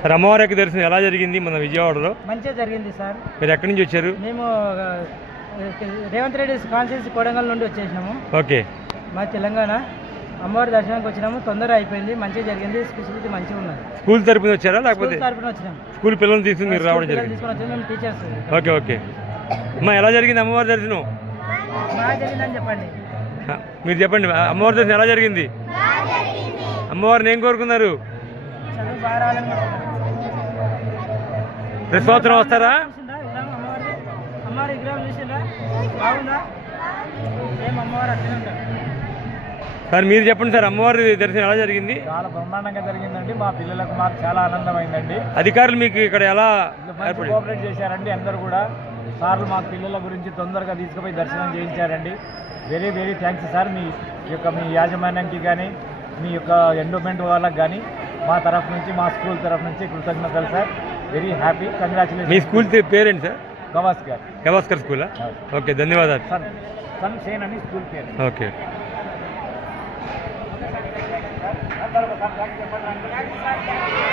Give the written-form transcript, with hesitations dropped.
Sir అమ్మవారికి దర్శనం ఎలా జరిగింది మన విజయవాడలో? మంచిగా జరిగింది సార్. మీరు ఎక్కడి నుంచి వచ్చారు? మేము రేవంత్ రెడ్డి కాన్స్టిట్యూన్సీ కొడంగల్ నుండి వచ్చేసినాము. ఓకే. మా తెలంగాణ అమ్మవారి దర్శనానికి వచ్చినాము. తొందరగా అయిపోయింది, మంచిగా జరిగింది, స్పెషాలిటీ మంచిగా ఉన్నది. స్కూల్ తరపున వచ్చారా లేకపోతే? తరపున వచ్చినాము. స్కూల్ పిల్లల్ని తీసుకుని మీరు రావడం జరిగింది? మేము టీచర్స్. Okay okay. అమ్మా ఎలా జరిగింది అమ్మవారి దర్శనం? బాగా జరిగిందని చెప్పండి. మీరు చెప్పండి, అమ్మవారి దర్శనం ఎలా జరిగింది? అమ్మవారిని ఏం కోరుకున్నారు? చదువు బాగా రావాలని. ప్రతి సంవత్సరం వస్తారా? అమ్మవారి విగ్రహం చూసిందా? బాగుందా? ఏం అమ్మవారు అట్లనే ఉంటారు సార్. మీరు చెప్పండి సార్, అమ్మవారి దర్శనం ఎలా జరిగింది? చాలా బ్రహ్మాండంగా జరిగిందండి. మా పిల్లలకు మాకు చాలా ఆనందమైందండి. అధికారులు మీకు ఇక్కడ ఎలా కోఆపరేట్ చేశారండి? అందరూ కూడా సార్లు మా పిల్లల గురించి తొందరగా తీసుకుపోయి దర్శనం చేయించారండి. Very very thanks sir. మీ యాజమాన్యానికి కానీ మీ యొక్క ఎండోమెంట్ వాళ్ళకి కానీ మా తరఫు నుంచి, మా స్కూల్ తరఫు నుంచి కృతజ్ఞతలు సార్. Very happy, congratulation. మీ స్కూల్ పేరేంటి సార్? గవాస్కర్. గవాస్కర్ స్కూలా? ఓకే, ధన్యవాదాలు. సన్ సేన్ అని స్కూల్ పేరు. ఓకే. చెప్పండి.